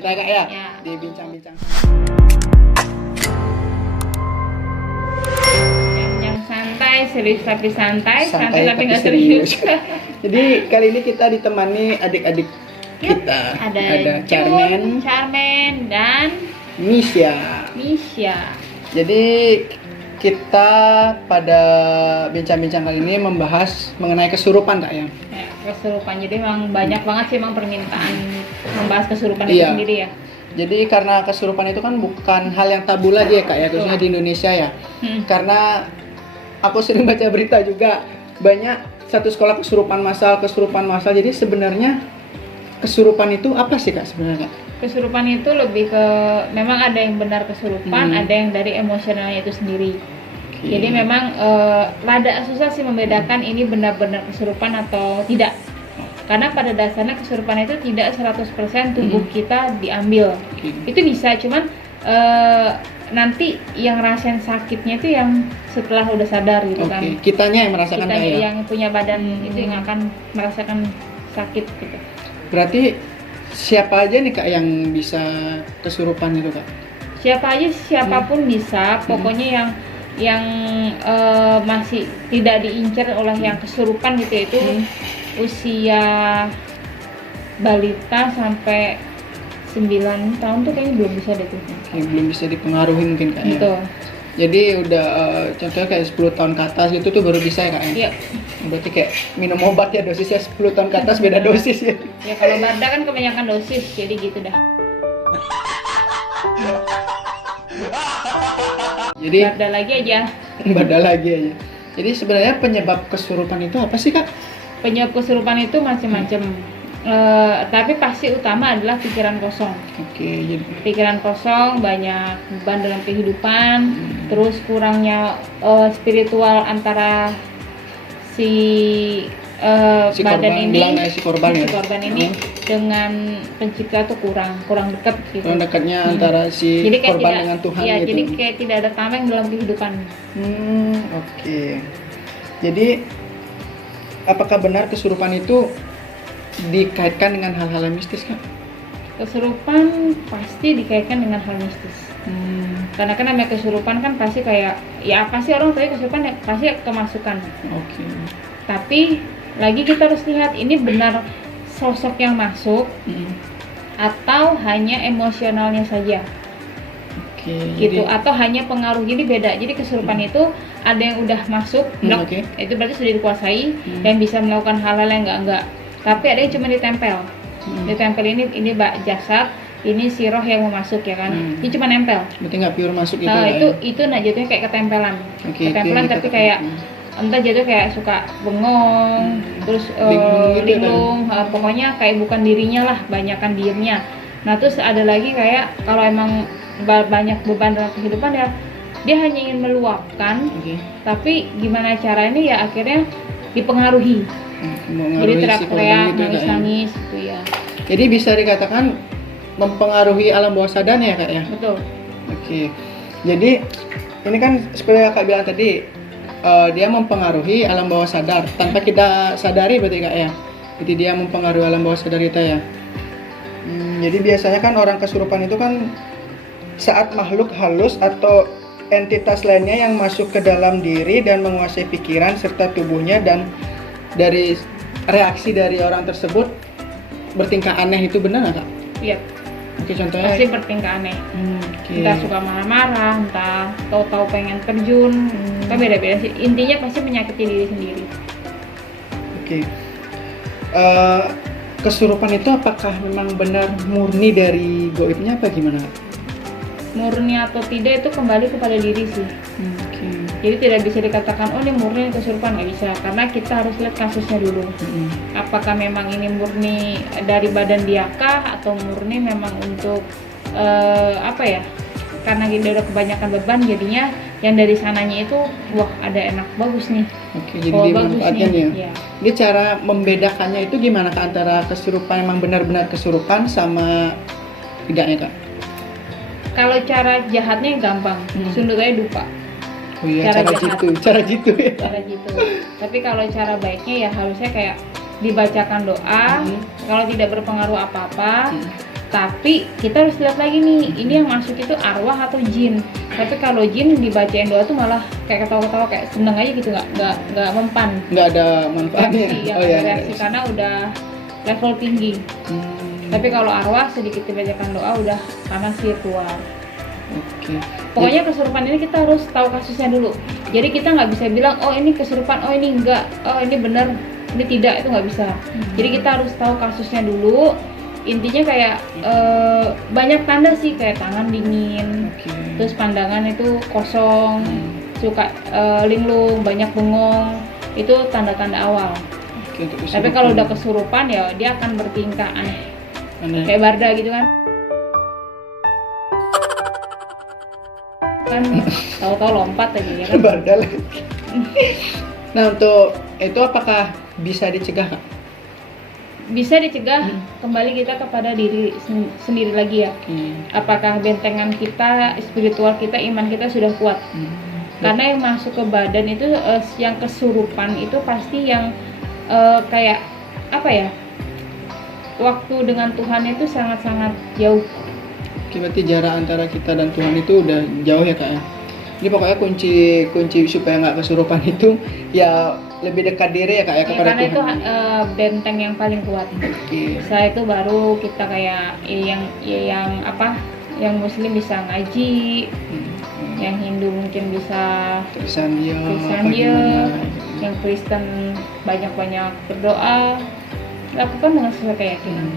kita Kak ya, Ya. di bincang-bincang. Yang santai, serius tapi santai, santai tapi tapi nggak serius. Jadi kali ini kita ditemani adik-adik Yap, kita. ada Charmen, Charmen dan Misha. Misha. Jadi kita pada bincang-bincang kali ini membahas mengenai kesurupan Kak ya. Ya, kesurupan. Jadi memang banyak banget sih emang permintaan membahas kesurupan itu Iya. sendiri ya. Jadi karena kesurupan itu kan bukan hal yang tabu lagi ya Kak ya, khususnya di Indonesia ya. Karena aku sering baca berita juga banyak satu sekolah kesurupan massal. Jadi sebenarnya kesurupan itu apa sih Kak sebenarnya? Kesurupan itu lebih ke, memang ada yang benar kesurupan, ada yang dari emosionalnya itu sendiri. Jadi memang rada susah sih membedakan ini benar-benar kesurupan atau tidak. Karena pada dasarnya kesurupan itu tidak 100% tubuh kita diambil. Itu bisa, cuman nanti yang rasain sakitnya itu yang setelah udah sadar gitu kan. Kitanya yang merasakan Kita Kak ya? yang punya badan itu yang akan merasakan sakit gitu. Berarti siapa aja nih Kak yang bisa kesurupan itu Kak? Siapa aja, siapapun bisa, pokoknya yang masih tidak diincar oleh yang kesurupan gitu, itu usia balita sampai 9 tahun tuh kayaknya belum bisa deh tuh. Belum bisa dipengaruhi mungkin Kak ya? Betul. Jadi udah contohnya kayak 10 tahun ke atas gitu tuh baru bisa ya Kak ya? Iya. Berarti kayak minum obat ya, dosisnya 10 tahun ke atas beda dosis ya? Ya kalau Barda kan kebanyakan dosis, jadi gitu dah. Jadi Barda lagi aja. beda lagi aja. Jadi sebenarnya penyebab kesurupan itu apa sih Kak? Penyebab kesurupan itu macam-macam. Tapi pasti utama adalah pikiran kosong. Oke, jadi Pikiran kosong, banyak beban dalam kehidupan, terus kurangnya spiritual antara si badan korban, ini, bilangnya si korban ya? si korban ini dengan pencipta tuh kurang dekat gitu. kurang dekatnya antara si Jadi kayak korban tidak, dengan Tuhan ya, gitu. jadi kayak tidak ada tameng dalam kehidupan. Oke. Jadi apakah benar kesurupan itu dikaitkan dengan hal-hal yang mistis Kak? Kesurupan pasti dikaitkan dengan hal mistis. Karena kan namanya kesurupan kan pasti kayak, ya apa sih orang tadi kesurupan ya pasti kemasukan. Oke. Tapi lagi kita harus lihat ini benar sosok yang masuk atau hanya emosionalnya saja. Oke. Gitu, Jadi atau hanya pengaruh. Jadi beda. Jadi kesurupan itu ada yang udah masuk blok, oke. itu berarti sudah dikuasai dan bisa melakukan hal-hal yang enggak. Tapi ada yang cuma ditempel. Ditempel ini jasad, ini si roh yang mau masuk ya kan. Ini cuma nempel. berarti nggak pure masuk gitu Nah, ya? itu nah jatuhnya kayak ketempelan. Oke, Ketempelan itu tapi kita kayak entah jatuh kayak suka bengong, terus Linglung gitu linglung, pokoknya kayak bukan dirinya lah, banyakan dirinya. Nah, terus ada lagi kayak kalau emang banyak beban dalam kehidupan ya dia hanya ingin meluapkan, Oke. tapi gimana caranya ya akhirnya dipengaruhi. Jadi Mengaruhi si korban teriak-teriak, gitu ya, Kak, ya? nangis-nangis gitu ya. Jadi bisa dikatakan mempengaruhi alam bawah sadar ya Kak ya? Betul. Oke. Jadi ini kan seperti yang Kak bilang tadi, dia mempengaruhi alam bawah sadar tanpa kita sadari berarti Kak ya? Jadi dia mempengaruhi alam bawah sadar kita ya? Jadi biasanya kan orang kesurupan itu kan saat makhluk halus atau entitas lainnya yang masuk ke dalam diri dan menguasai pikiran serta tubuhnya, dan dari reaksi dari orang tersebut bertingkah aneh, itu benar nggak Kak? Iya. Oke, contohnya. Pasti bertingkah aneh. Oke. Entah suka marah-marah, entah tahu-tahu pengen terjun, kan beda-beda sih. Intinya pasti menyakiti diri sendiri. Oke. Kesurupan itu apakah memang benar murni dari goibnya apa gimana? Murni atau tidak itu kembali kepada diri sih. Oke. Jadi tidak bisa dikatakan oh ini murni kesurupan, nggak bisa, karena kita harus lihat kasusnya dulu. Apakah memang ini murni dari badan dia kah, atau murni memang untuk apa ya? Karena dia udah kebanyakan beban, jadinya yang dari sananya itu wah ada enak bagus nih. Oke, jadi dimanfaatkan ya. Iya. Jadi cara membedakannya itu gimana Kak, antara kesurupan memang benar-benar kesurupan sama tidaknya Kak? Kalau cara jahatnya gampang, sundut aja dupa. Oh iya, cara jitu ya. Cara gitu. Tapi kalau cara baiknya ya harusnya kayak dibacakan doa. Kalau tidak berpengaruh apa-apa, Tapi kita harus lihat lagi nih, ini yang masuk itu arwah atau jin. Tapi kalau jin dibacain doa tuh malah kayak ketawa-ketawa, kayak seneng aja gitu, nggak mempan. Nggak ada manfaatnya. Reaksi, Oh ya. reaksi karena udah level tinggi. Tapi kalau arwah sedikit dibacakan doa udah panas sih keluar. Oke. Pokoknya kesurupan ini kita harus tahu kasusnya dulu. Jadi kita nggak bisa bilang oh ini kesurupan, oh ini enggak, oh ini benar, ini tidak, itu nggak bisa. Jadi kita harus tahu kasusnya dulu. Intinya kayak banyak tanda sih, kayak tangan dingin, terus pandangan itu kosong, suka linglung, banyak bengong, itu tanda-tanda awal. Tapi kalau udah kesurupan ya dia akan bertingkah aneh. Kayak Barda gitu kan. Kan tahu-tahu lompat aja ya kan. Barda lagi. Nah, untuk itu apakah bisa dicegah, Kak? Bisa dicegah, kembali kita kepada diri sendiri lagi ya. Apakah bentengan kita, spiritual kita, iman kita sudah kuat? Karena yang masuk ke badan itu yang kesurupan itu pasti yang kayak apa ya, waktu dengan Tuhan itu sangat-sangat jauh. Berarti jarak antara kita dan Tuhan itu udah jauh ya, Kak ya. Jadi pokoknya kunci supaya nggak kesurupan itu ya lebih dekat diri ya, Kak ya, kepada karena Tuhan. itu benteng yang paling kuat. Setelah itu baru kita kayak yang Muslim bisa ngaji, yang Hindu mungkin bisa Kristiandia, yang Kristen banyak-banyak berdoa, lakukan dengan sesuai keyakinan.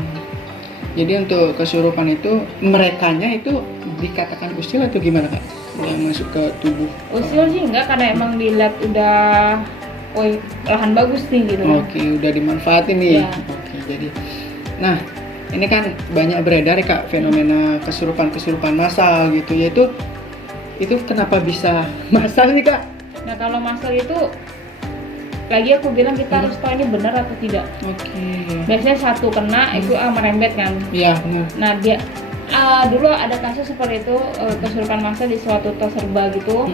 Jadi untuk kesurupan itu merekanya itu dikatakan usil atau gimana, Kak? Yang masuk ke tubuh? Usil sih enggak, karena emang dilihat udah lahan bagus nih gitu. Oke, udah dimanfaatin nih. Ya. Oke, jadi nah, ini kan banyak beredar ya, Kak, fenomena kesurupan massal gitu. Yaitu itu kenapa bisa massal nih, Kak? Nah, kalau massal itu lagi aku bilang kita harus tahu ini benar atau tidak. Oke. Biasanya satu kena itu merembet kan. Iya, benar. Nah, dia dulu ada kasus seperti itu, kesurupan massal di suatu tos serba gitu.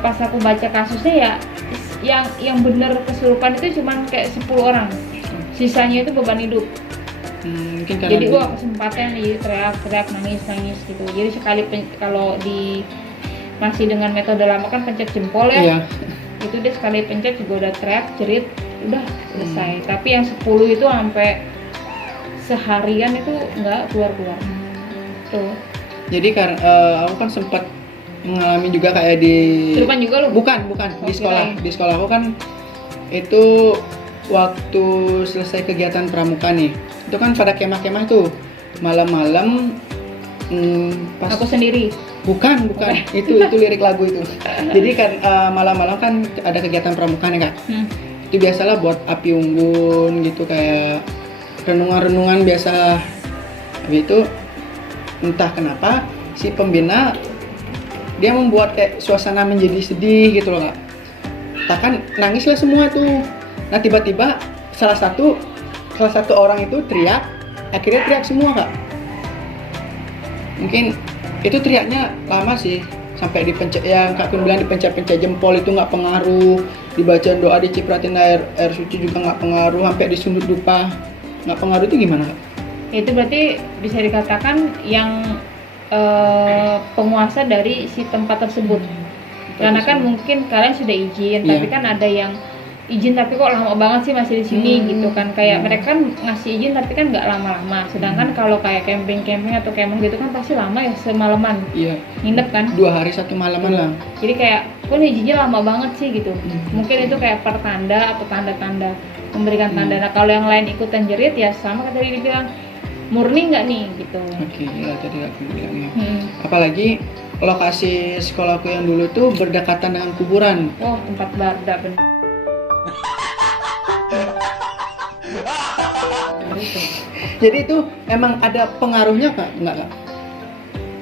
Pas aku baca kasusnya ya yang benar kesurupan itu cuman kayak 10 orang. Sisanya itu beban hidup. Mungkin Jadi kesempatan nih teriak nangis gitu. Jadi sekali kalau masih dengan metode lama kan pencet jempol ya. Iya. Itu dia sekali pencet juga udah teriak, jerit, udah selesai. Tapi yang 10 itu sampai seharian itu nggak keluar. Tuh. Jadi aku kan sempat mengalami juga kayak di Kesurupan juga lo? Bukan di sekolah. Di sekolah aku kan itu waktu selesai kegiatan pramuka nih. Itu kan pada kemah-kemah tuh malam-malam pas Aku sendiri. Bukan. itu lirik lagu itu. Jadi kan malam-malam kan ada kegiatan pramuka nih, Kak. Itu biasalah buat api unggun gitu, kayak renungan-renungan biasa. Habis itu entah kenapa si pembina dia membuat kayak suasana menjadi sedih gitu loh, Kak. Bahkan nangislah semua tuh. Nah, tiba-tiba salah satu orang itu teriak, akhirnya teriak semua, Kak. Mungkin itu teriaknya lama sih, sampai dipencet, yang Kak Kun bilang dipencet-pencet jempol itu nggak pengaruh, dibacain doa, dicipratin air suci juga nggak pengaruh, sampai disundut dupa nggak pengaruh. Itu gimana, Kak? Itu berarti bisa dikatakan yang penguasa dari si tempat tersebut. Karena kan mungkin kalian sudah izin, tapi kan ada yang izin tapi kok lama banget sih masih di sini gitu kan. Kayak mereka kan ngasih izin tapi kan nggak lama-lama. Sedangkan kalau kayak camping atau kemah gitu kan pasti lama ya, semalaman. Iya. Nginep kan? 2 hari 1 malaman lah. Jadi kayak kok izinnya lama banget sih gitu. Mungkin itu kayak pertanda atau tanda-tanda, memberikan tanda. Nah, kalau yang lain ikutan jerit ya sama kayak tadi dibilang, murni nggak nih gitu. Oke, ya tadi aku bilangnya. Apalagi lokasi sekolahku yang dulu tuh berdekatan dengan kuburan. Oh, tempat Barda bener. Jadi itu emang ada pengaruhnya, Kak? Enggak, Kak?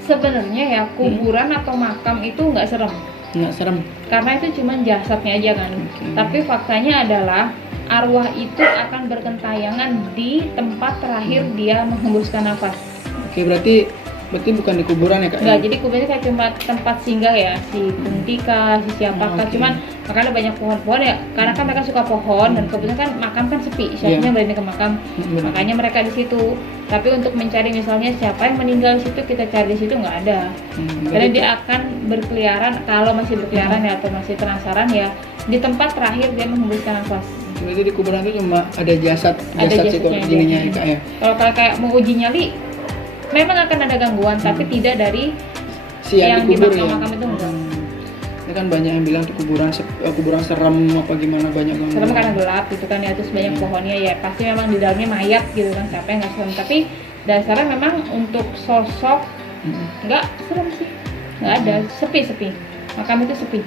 Sebenarnya ya kuburan atau makam itu nggak serem. Nggak serem. Karena itu cuma jasadnya aja kan. Tapi faktanya adalah arwah itu akan berkentayangan di tempat terakhir dia menghembuskan nafas. Oke, berarti Berarti bukan di kuburan ya kak? Enggak, jadi kuburannya kayak cuma tempat singgah ya, si Kuntika, si siapakah. Oke. Cuman makanya banyak pohon-pohon ya, karena kan mereka suka pohon dan kebetulan kan makam kan sepi, siapanya berani ke makam. Benar. Makanya mereka di situ. Tapi untuk mencari misalnya siapa yang meninggal di situ, kita cari di situ nggak ada. Karena dia akan berkeliaran, kalau masih berkeliaran ya atau masih penasaran ya, di tempat terakhir dia menghembuskan nafas. Berarti di kuburan itu cuma ada jasad Ada si jasadnya ininya aja. ya kak ya? Kalau kayak mau uji nyali, memang akan ada gangguan, tapi tidak dari Si yang yang di dikubur ya? makam-makam itu enggak. Ini kan banyak yang bilang tuh kuburan serem apa gimana, banyak banget. Serem karena gelap gitu kan ya, terus banyak pohonnya ya, pasti memang di dalamnya mayat gitu kan, siapa yang nggak serem. Tapi dasarnya memang untuk sosok nggak serem sih, nggak ada, sepi makam itu sepi.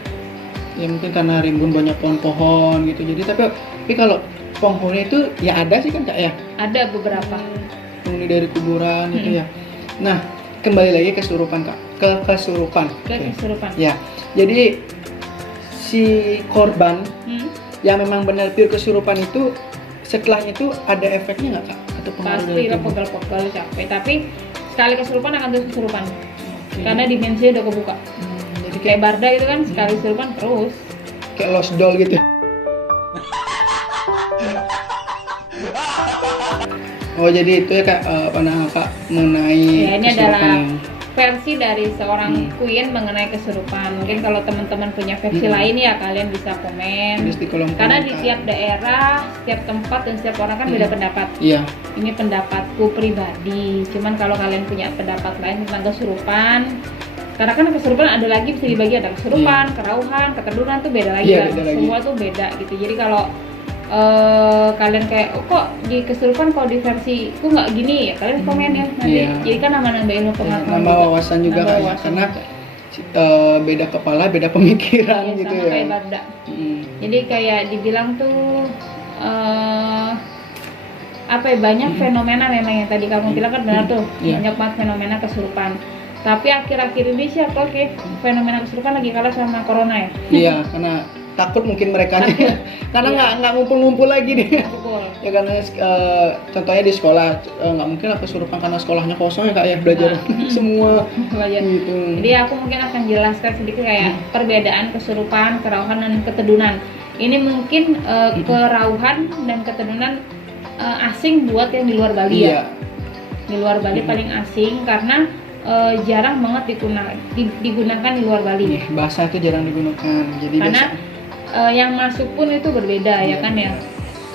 Ya mungkin karena rimbun banyak pohon-pohon gitu, jadi tapi kalau penghuni itu ya ada sih kan kak ya, Ada beberapa. penghuni dari kuburan gitu ya. Nah kembali lagi ke kesurupan kak, ke kesurupan. Ke Oke. kesurupan. Ya, jadi si korban yang memang benar pure kesurupan itu setelahnya itu ada efeknya nggak kak? Atau pengaruh Pasti dari lah tubuh? pegel-pegel capek, tapi sekali kesurupan akan terus kesurupan Oke. karena dimensinya udah kebuka. Jadi Kayak Barda gitu kan, sekali kesurupan terus. kayak lost doll gitu. Oh jadi itu ya kak, pandangan kak mengenai Ya, ini kesurupan adalah yang- versi dari seorang queen mengenai kesurupan. Mungkin kalau teman-teman punya versi lain ya kalian bisa komen. Tulis di kolom Karena di komentar. tiap daerah, setiap tempat dan setiap orang kan beda pendapat. Iya. Ini pendapatku pribadi. Cuman kalau kalian punya pendapat lain tentang kesurupan, karena kan kesurupan ada lagi bisa dibagi, ada kesurupan, kerauhan, keteduran tuh beda lagi Iya, kan. beda lagi. Semua tuh beda gitu. Jadi kalau kalian kayak kok di kesurupan kalau di versiku nggak gini ya, kalian komen ya nanti. Iya. Jadi kan nambah ilmu pengetahuan. Nambah juga. wawasan juga Nambah kak ya, wawasan karena juga. beda kepala beda pemikiran Iya, gitu sama ya. kayak Barda. Hmm. Jadi kayak dibilang tuh apa ya, banyak fenomena memang yang tadi kamu bilang kan benar tuh, Iya. banyak banget fenomena kesurupan. Tapi akhir-akhir ini sih aku fenomena kesurupan lagi kalah sama corona ya. Iya, karena takut mungkin mereka karena nggak ngumpul-ngumpul lagi deh. Betul. Ya karena contohnya di sekolah nggak mungkin lah kesurupan karena sekolahnya kosong ya kak ya, belajar semua Belajar. gitu. Jadi aku mungkin akan jelaskan sedikit kayak perbedaan kesurupan, kerauhan dan ketedunan. Ini mungkin kerauhan dan ketedunan asing buat yang di luar Bali Iya. ya. Di luar Bali paling asing karena jarang banget digunakan di luar Bali. Iya, bahasa itu jarang digunakan. Jadi Karena yang masuk pun itu berbeda ya kan ya.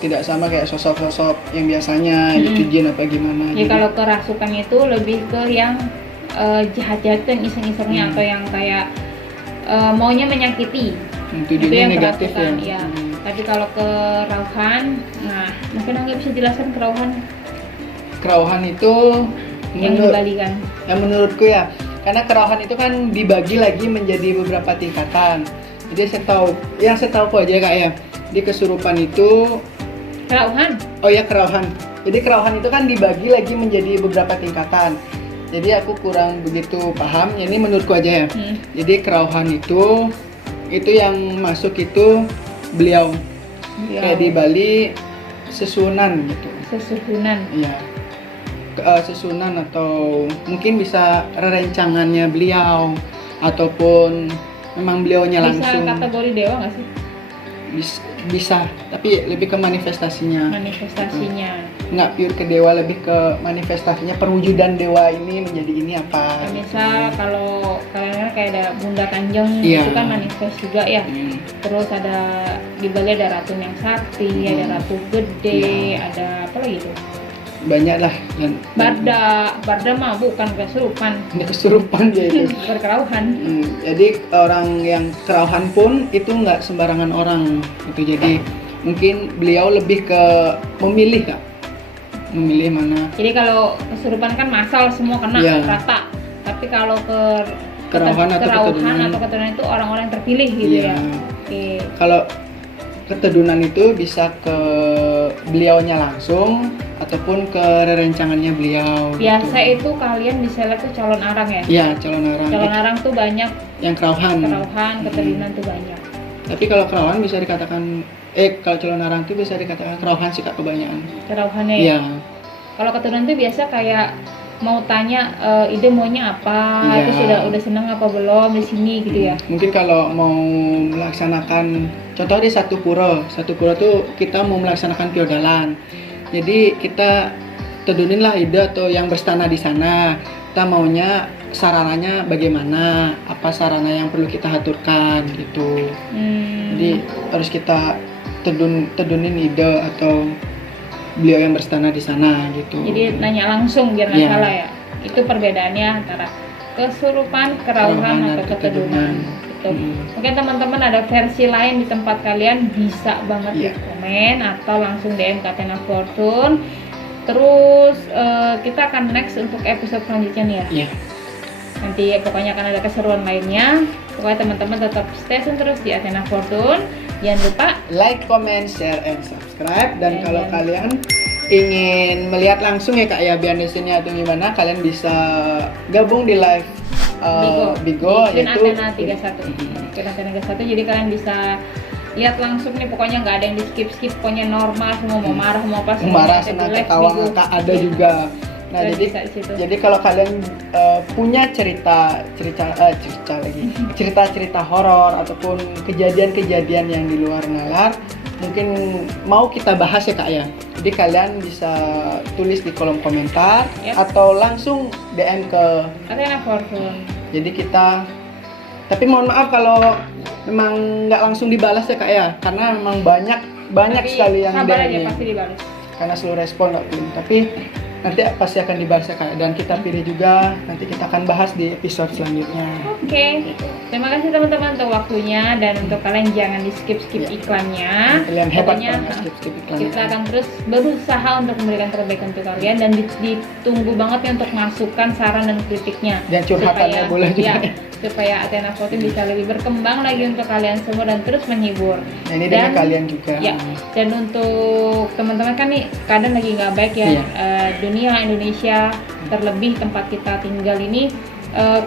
tidak sama kayak sosok-sosok yang biasanya gitu jin apa gimana. Ya kalau kerasukan itu lebih ke yang jahat-jahat yang iseng-isengnya atau yang kayak maunya menyakiti. tujuannya negatif ya. kerasukan, iya. Tapi kalau kerauhan, nah mungkin Angga bisa jelaskan kerauhan Kerauhan itu yang di Bali kan. yang menurutku ya, karena kerauhan itu kan dibagi lagi menjadi beberapa tingkatan. Jadi yang saya tahu aja kak ya, di kesurupan itu, Kerauhan, oh ya kerauhan. Jadi kerauhan itu kan dibagi lagi menjadi beberapa tingkatan. Jadi aku kurang begitu paham. Ini menurutku aja ya. Jadi kerauhan itu yang masuk itu beliau. Kayak di Bali sesunan gitu. sesuhunan. Iya. Sesunan atau mungkin bisa rencangannya beliau ataupun memang beliaunya Bisa langsung. kategori dewa nggak sih Bisa, tapi lebih ke manifestasinya. manifestasinya? Nggak pure ke dewa, lebih ke manifestasinya, perwujudan dewa ini menjadi ini apa. Nah, misal kalau kalian kan kayak ada Bunda Kanjeng, Iya. itu kan manifest juga ya. Hmm. Terus ada di Bali ada Ratu Neng Sakti, ada Ratu Gede, ada apa lagi tuh? Banyak lah dan Barda mah bukan kesurupan, ini kesurupan dia itu. berkerauhan. Jadi orang yang kerauhan pun itu nggak sembarangan orang itu. Jadi mungkin beliau lebih ke memilih kak, memilih mana. Jadi kalau kesurupan kan massal semua kena Iya. rata. Tapi kalau Kerauhan atau ketedunan. atau ketedunan itu orang-orang yang terpilih gitu Iya. ya. Oke. Kalau ketedunan itu bisa ke beliaunya langsung ataupun ke rencangannya beliau. Biasa gitu. itu kalian bisa lihat tuh calon arang ya. Iya, calon arang. Calon arang tuh banyak, Yang kerauhan. kerauhan, ketedunan tuh banyak. Tapi kalau kerauhan bisa dikatakan kalau calon arang itu bisa dikatakan kerauhan sih kak kebanyakan. Kerauhannya ya. Iya. Kalau keturunan tuh biasa kayak mau tanya ide maunya apa, Iya. terus udah seneng apa belum di sini gitu ya. Mungkin kalau mau melaksanakan, contoh di satu pura tuh kita mau melaksanakan piodalan. Jadi kita tedunin lah ide atau yang berstana di sana. Kita maunya sarananya bagaimana, apa sarana yang perlu kita aturkan gitu. Jadi harus kita tedunin ide atau beliau yang berstana di sana gitu. Jadi nanya langsung biar nggak Iya. salah ya. Itu perbedaannya antara kesurupan, kerauhan, atau keteduhan. Gitu. Mungkin teman-teman ada versi lain di tempat kalian, bisa banget di Iya. komen atau langsung DM ke Athena Fortune. Terus kita akan next untuk episode selanjutnya nih ya. Iya. Nanti pokoknya akan ada keseruan lainnya. Pokoknya teman-teman tetap stay tune terus di Athena Fortune. Jangan lupa Like, comment, share, and subscribe. Dan Dan kalau jangan- kalian ingin melihat langsung ya Kak ya behind the scene-nya atau gimana, kalian bisa gabung di live Bigo di Queen yaitu Athena 31. Queen Athena 31. Jadi kalian bisa lihat langsung nih, pokoknya nggak ada yang di skip, pokoknya normal, semua mau marah mau apa semuanya marah, ada di senang, live ketawa, Bigo. ngakak ada Iya. juga. Nah, Kalian jadi bisa di situ. jadi kalau kalian punya cerita horor ataupun kejadian-kejadian yang di luar nalar, mungkin mau kita bahas ya Kak ya. Jadi kalian bisa tulis di kolom komentar Yep. atau langsung DM ke. Athena Fortune. Jadi tapi mohon maaf kalau memang nggak langsung dibalas ya Kak ya, karena memang banyak Tapi sekali yang sabar aja, DM-nya. pasti dibalas. Karena slow respon nggak pilih, tapi nanti pasti akan dibahas ya Kak, dan kita pilih juga, nanti kita akan bahas di episode selanjutnya. Oke, terima kasih teman-teman untuk waktunya, dan untuk kalian jangan di skip Iya. iklannya. Kalian hebat Pokoknya, banget skip iklannya. kita akan terus berusaha untuk memberikan terbaik untuk kalian, dan ditunggu banget ya untuk masukan, saran, dan kritiknya. Dan curhatannya boleh juga. Ya, supaya Athena Fortune bisa lebih berkembang lagi untuk kalian semua dan terus menghibur. Nah, ini dengan kalian juga. Ya, dan untuk teman-teman kan nih keadaan lagi nggak baik ya. Iya. Dunia Indonesia, terlebih tempat kita tinggal ini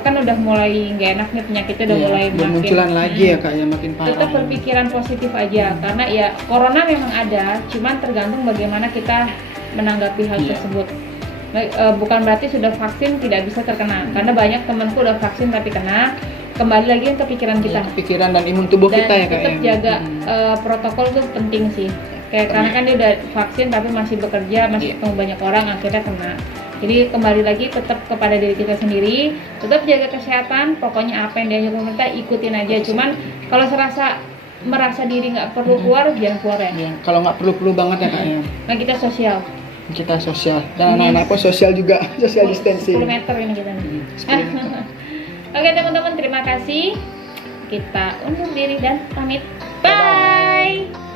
kan udah mulai nggak enak nih, penyakitnya udah mulai makin bermunculan lagi ya Kak ya, makin parah. Tetap berpikiran positif aja, karena ya corona memang ada, cuman tergantung bagaimana kita menanggapi hal Iya. tersebut. Bukan berarti sudah vaksin tidak bisa terkena, karena banyak temanku udah vaksin tapi kena. Kembali lagi ke pikiran kita. Iya, pikiran dan imun tubuh Dan kita ya Kak tetap ya. jaga protokol itu penting sih. Kayak karena kan dia udah vaksin tapi masih bekerja, masih Iya. ketemu banyak orang, akhirnya kena. Jadi kembali lagi tetap kepada diri kita sendiri, tetap jaga kesehatan. Pokoknya apa yang dianjurkan pemerintah ikutin aja. Cuman kalau merasa diri nggak perlu keluar, jangan keluar ya. Iya, kalau nggak perlu banget ya Kak ya. Nah kita sosial. Kita sosial, dan anak-anak pun sosial juga, social distancing. 10 meter ini kita nih. 10 meter. Oke teman-teman, terima kasih. Kita undur diri dan pamit. Bye.